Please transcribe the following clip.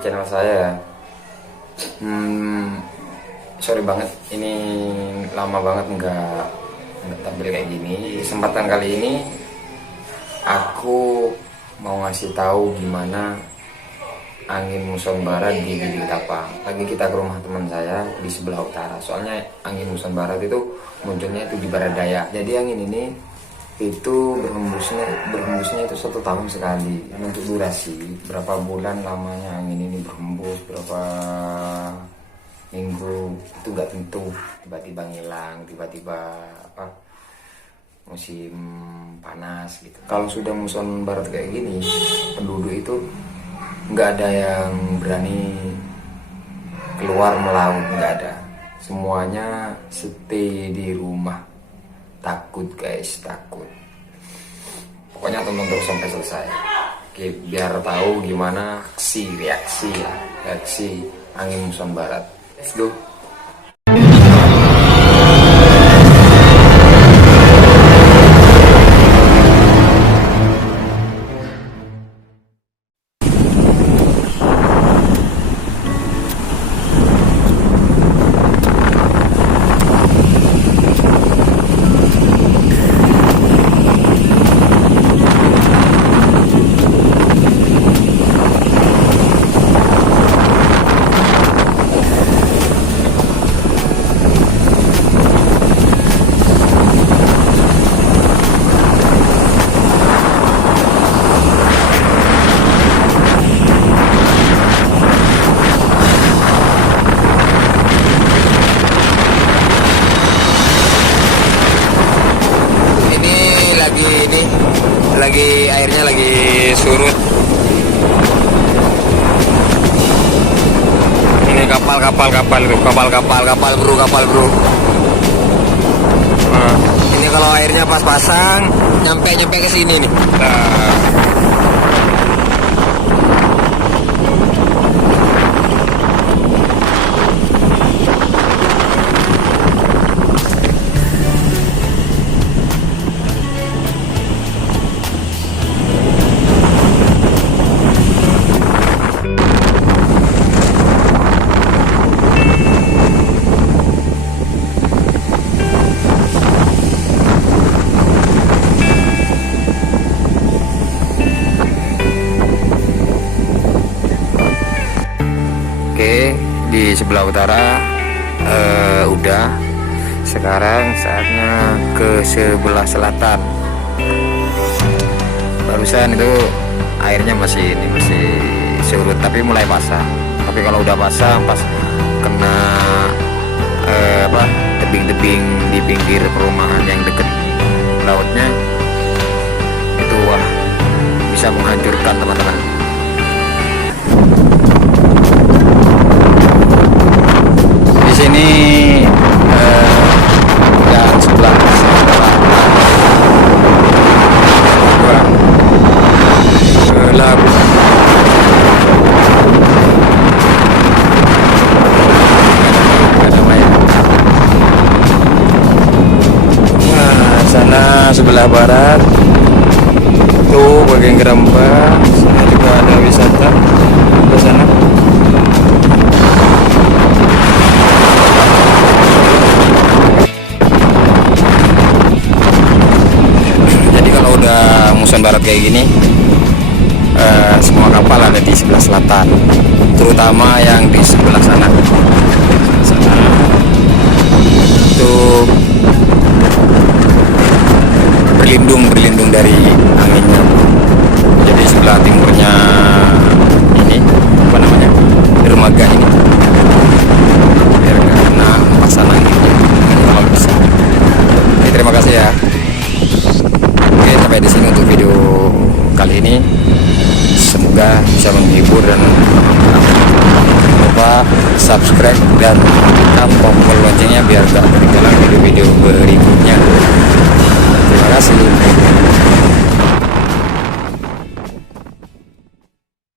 channel saya. Sorry banget, ini lama banget nggak tampil kayak gini. Kesempatan kali ini aku mau ngasih tahu gimana angin muson barat di Gili Tapa. Lagi kita ke rumah teman saya di sebelah utara. Soalnya angin muson barat itu munculnya itu di barat daya. Jadi angin ini itu berhembusnya itu 1 tahun sekali. Untuk durasi berapa bulan lamanya angin ini berhembus, berapa minggu itu nggak tentu. Tiba-tiba ngilang, tiba-tiba musim panas gitu. Kalau sudah muson barat kayak gini, penduduk itu nggak ada yang berani keluar melaut, nggak ada. Semuanya stay di rumah. Takut guys, takut. Pokoknya tonton terus sampai selesai. Oke, biar tahu gimana reaksi angin muson barat. Let's go. Airnya lagi surut. Ini kapal bro. Nah, ini kalau airnya pas pasang nyampe ke sini nih. Oke, di sebelah utara udah. Sekarang saatnya ke sebelah selatan. Barusan itu airnya masih surut tapi mulai basah. Tapi kalau udah basah pas kena tebing-tebing di pinggir perumahan yang deket lautnya itu bisa menghancurkan teman-teman. Ini dan sebelah gelap. Nah, sana sebelah barat tuh bagian Gerambak. Sana juga ada wisata di sana. Muson barat kayak gini, semua kapal ada di sebelah selatan, terutama yang di sebelah sana itu berlindung dari anginnya. Jadi sebelah timurnya ini dermaga ini biar nggak kena pasan anginnya kalau bisa. Oke, terima kasih ya. Oke, sampai di sini untuk video kali ini. Semoga bisa menghibur dan jangan lupa subscribe dan tekan tombol loncengnya biar gak ketinggalan video-video berikutnya. Terima kasih.